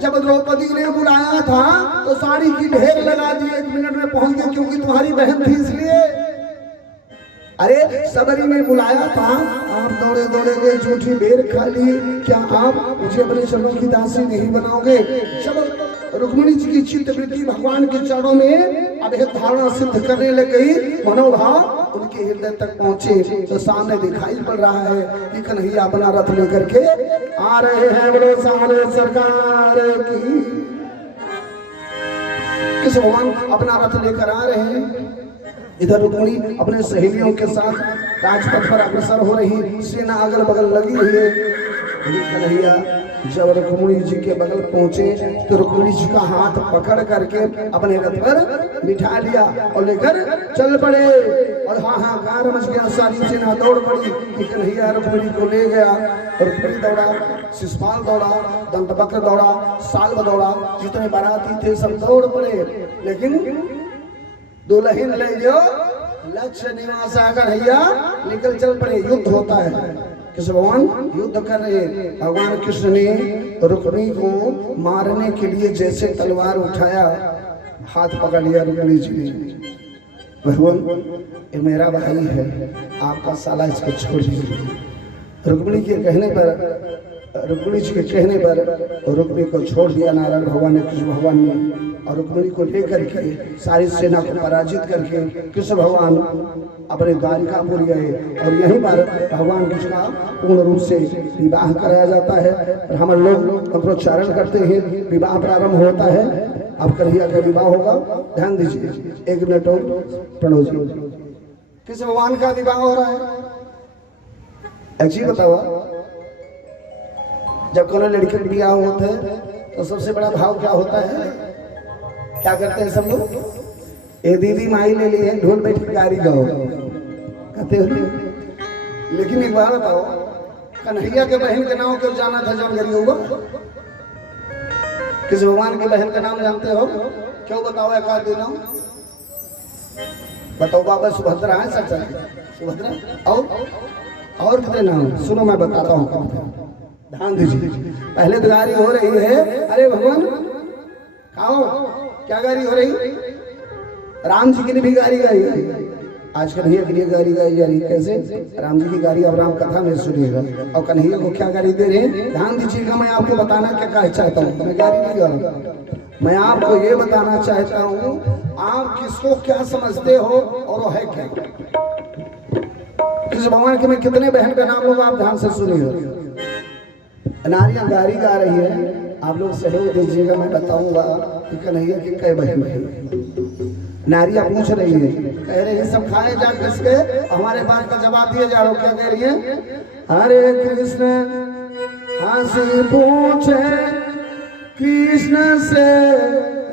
जब द्रौपदी ने बुलाया था तो साड़ी की ढेर लगा दी, 1 मिनट में पहुंच गई क्योंकि तुम्हारी बहन थी इसलिए। अरे सबरी ने बुलाया था, आप दौड़े दौड़े गए, झूठी बेर खा ली, क्या आप मुझे अपने चरणों की दासी नहीं बनाओगे? जब रुक्मिणी जी की चित्त वृत्ति भगवान के चरणों में अभेद धारणा सिद्ध करने लग गई, मनोभाव उनके हृदय तक पहुंचे तो सामने दिखाई पड़ रहा है कि कन्हैया अपना रथ लेकर के आ रहे हैं। बोलो सामने सरकार की। कृष्ण भगवान अपना रथ लेकर आ रहे हैं। इधर रुक्मिणी अपने सहेलियों के साथ राजपथ पर अग्रसर हो रही, सेना अगल बगल लगी हुई है। कन्हैया जब रुक्मिणी जी के बगल पहुंचे तो रुक्मिणी जी का हाथ पकड़ करके अपने रथ पर बिठा लिया और लेकर चल पड़े। और हाहाकार मच गया, सारी सेना दौड़ पड़ी कि कन्हैया रुक्मिणी को ले गया। रुक्मिणी दौड़ा, शिशुपाल दौड़ा, दंतवक्र दौड़ा, साल्व दौड़ा, जितने बाराती थे सब दौड़ पड़े, लेकिन दुल्हन ले जो लक्ष्य निवास कन्हैया निकल चल पड़े। युद्ध होता है, कृष्ण भगवान युद्ध कर रहे हैं। भगवान कृष्ण ने रुक्मिणी को मारने के लिए जैसे तलवार उठाया, हाथ पकड़ लिया रुक्मिणी जी ने। भगवान ये मेरा भाई है, आपका साला इसको छोड़ दीजिए। रुक्मिणी के कहने पर, रुक्मिणी जी के कहने पर रुक्मिणी को छोड़ दिया नारायण भगवान ने, कृष्ण भगवान ने। और रुक्मिणी को लेकर के सारी सेना को पराजित करके कृष्ण भगवान अपने द्वारिकापुर गए। और यहीं पर भगवान कृष्ण का पूर्ण रूप से विवाह कराया जाता है। और हम लोग मंत्रोच्चारण करते हैं, विवाह प्रारंभ होता है। अब कन्हैया का विवाह होगा, ध्यान दीजिए। 1 मिनट और प्रणव जी, कृष्ण भगवान का विवाह हो रहा है। एक चीज बताओ, जब कोनो लड़के का विवाह होता है तो सबसे बड़ा भाव क्या होता है? क्या करते हैं सब लोग? ए दीदी माई ले ली है, ढोल बैठ के गाड़ी गाओ कहते हो। लेकिन एक बात बताओ, कन्हैया के बहन के नाम क्यों जाना था जानकारी होगा? किस भगवान के बहन का नाम जानते हो? क्यों बताओ? एक आध नाम बताओ। बाबा सुभद्रा है, सच सुभद्रा। और कितने नाम सुनो, मैं बताता हूँ, ध्यान दीजिए। पहले तो गाड़ी हो रही है, अरे भगवान खाओ, क्या गाड़ी हो रही? राम जी के लिए भी गाड़ी गाई गई, आज कन्हैया के लिए गाड़ी गाई जा रही। कैसे? राम जी की गाड़ी अब राम कथा में सुनिएगा। और कन्हैया को क्या गाड़ी दे रहे हैं, ध्यान दीजिएगा। मैं आपको बताना क्या चाहता हूँ, मैं गाड़ी नहीं गा रहा, मैं आपको ये बताना चाहता हूँ आप किसको क्या समझते हो और वो है क्या। कृष्ण भगवान के मैं कितने बहन का नाम लूंगा, आप ध्यान से सुनिएगा। नारियां गाड़ी गा रही है, आप लोग सहयोग दीजिएगा, मैं बताऊंगा कि कन्हैया के कई बहन है। नारियां पूछ रही है, कह रही है सब खाए जा किसके, हमारे बात का जवाब दिए जा रहे हो। क्या कह रही है? हरे कृष्ण हंसी पूछे कृष्ण से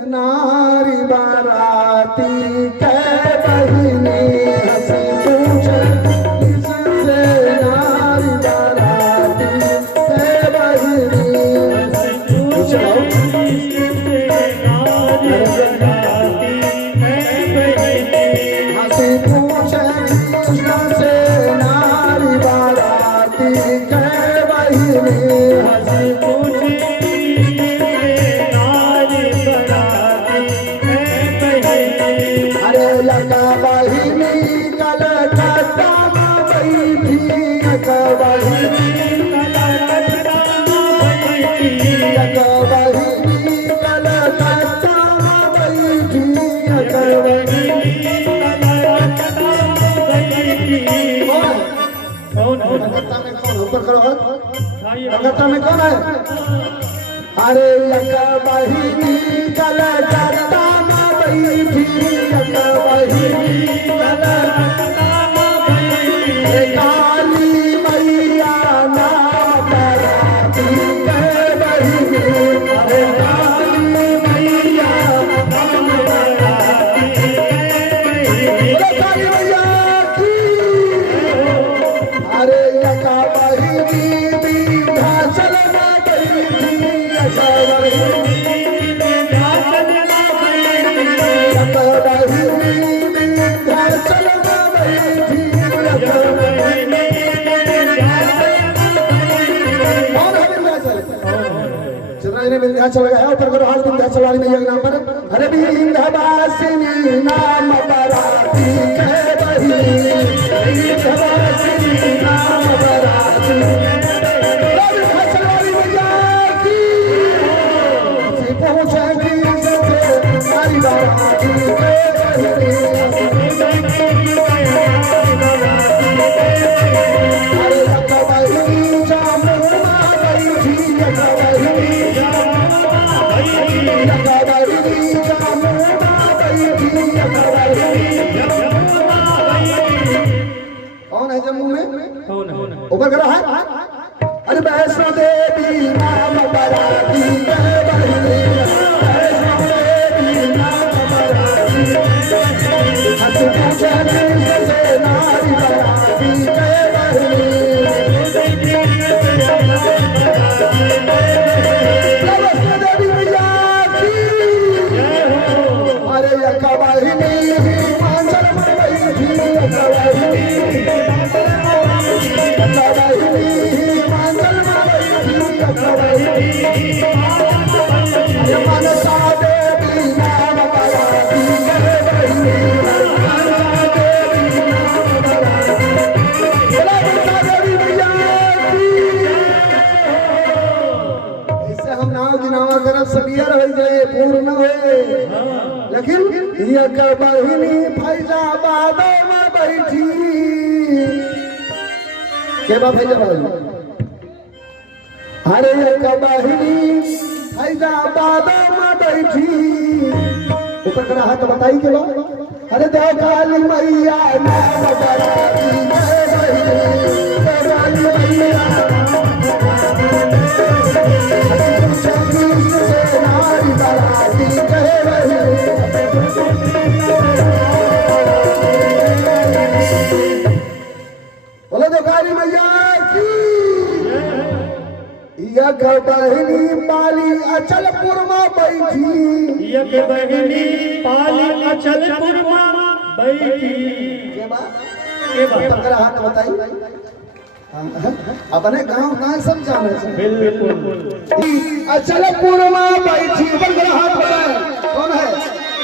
नारी बाराती कै बहिनी, हंसी पूछे कृष्ण से नारी बाराती कै बहिनी। हंसी पूछे कृष्ण से नारी बाराती कै बहिनी, हंसी पूछे लगा बहिनी कलकत्ता में बैठी, लगा बहिनी कलकत्ता में बैठी, लगा बहिनी कलकत्ता में बैठी, लगा बहिनी कलकत्ता में बैठी। कौन कलकत्ता में कौन? ऊपर करो हाथ। कलकत्ता में कौन है? अरे लगा बहिनी कलकत्ता में बैठी, काली मैया नाम बराती कै बहिनी, काली मैया नाम बराती काली मैया की। अरे लगा बहिनी विंध्याचल में बैठी, लगा बहिनी विंध्याचल में बैठी, लगा बहिनी विंध्याचल में बैठी, लगा बहिनी विंध्याचल गया। ऊपर करो हाथ विंध्याचल वाली मैया के नाम पर। अरे विंध्यवासिनी नाम बराती कै बहिनी, विंध्यवासिनी नाम बराती विंध्याचल वाली मैया की। पहुंचे की सारी बाराती कै बहिनी, अरे लगा बहिनी जामुन बैठी, लगा बहिनी लगा बहिनी जामुन ऊपर करा है अरे वैष्णो देवी नाम बराती कहे बहिनी वैष्णो देवी नाम बराती हंस पूछे से नारी बराती कहे बहिनी वैष्णो देवी मैया की अरे यका बहिनी मांचल में बैठी यका बहिनी पूर्ण हुए लेकिन बहिनी फैजाबाद में बैठी के बा फैजाबाद अरे बहिनी फैजाबाद में बैठी ऊपर करा हाथ बताई के बा अरे दो काली मैया नाम बराती जय बहिनी काली मैया नारी बराती जय बहिनी बोले दो काली मैया की यक बहिनी पाली अचलपुर में बैठी यक बहिनी पाली अचलपुर में बैठी के बा पकड़ा हाथ बताई अपने गांव ना सब जाने से बिल्कुल अचलपुर में बैठी पकड़ा हाथ बताए कौन है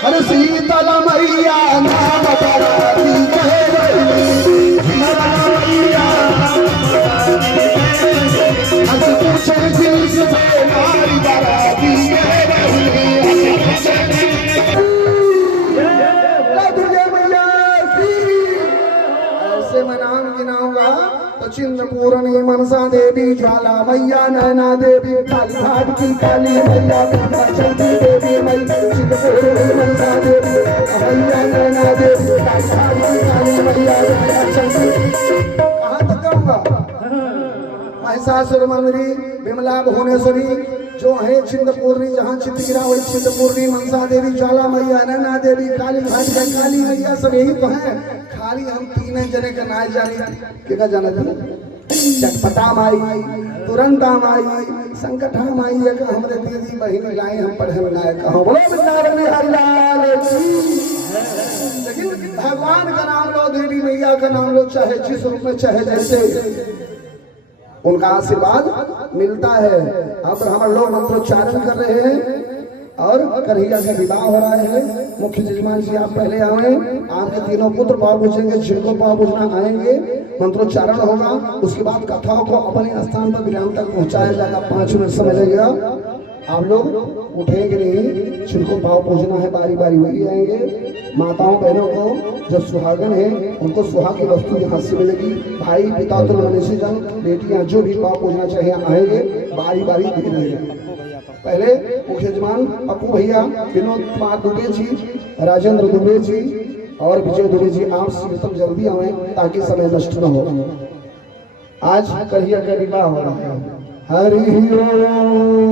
हर शीतल मैया नाम बराती कहे बहिनी मैया हंस पूछे दिल से नारी बराती कहे बहिनी ऐसे मैं नाम गिनाऊंगा तो चिंतपूर्णी मनसा देवी ज्वाला मैया नैना देवी काली घाट की काली मैया चंदी देवी मैया चिंतपूर्णी मनसा देवी मैया नैना देवी काली घाट की काली मैया चंदी कहाँ तक कहूँगा महिषासुर मंदिरी विमला भुवनेश्वरी जो है चिंतपूर्णी जहाँ चित्तगिरा वही चिंतपूर्णी मनसा देवी ज्वाला मैया नैना देवी काली घाट का काली मैया सब यही तो है खाली हम तीन जने का नाच जानी क्या जाना था चटपटा माई तुरंता माई संकटा माई है का हमरे दीदी बहिनी लाए हम पढ़े लाए कहो बोलो वृंदावन हरिलाल लेकिन भगवान का नाम लो देवी मैया का नाम लो चाहे जिस रूप में चाहे जैसे उनका आशीर्वाद मिलता है। अब हम लोग मंत्रोच्चारण कर रहे हैं और कन्हैया का विवाह हो रहा है। मुख्य जजमान जी आप पहले आए, आपके तीनों पुत्र पाव पूछेंगे, जिनको पाव पूछना आएंगे, मंत्रोच्चारण होगा, उसके बाद कथाओं को अपने स्थान पर विराम तक पहुंचाया जाएगा। 5 मिनट समय लगेगा। आप लोग उठेंगे नहीं, जिनको पाव पूछना है बारी बारी वही आएंगे। माताओं बहनों को जो सुहागन है उनको सुहाग की वस्तु यहाँ से मिलेगी। भाई पिता तो मनुष्य जन बेटियां जो भी पाव पूछना चाहिए आएंगे, बारी बारी दे देंगे। पहले मुख्य जजमान पप्पू भैया, विनोद कुमार दुबे जी, राजेंद्र दुबे जी और विजय दुबे जी, आप सब जल्दी आए ताकि समय नष्ट न हो। आज कन्हैया का विवाह हो रहा है। हरि ओम।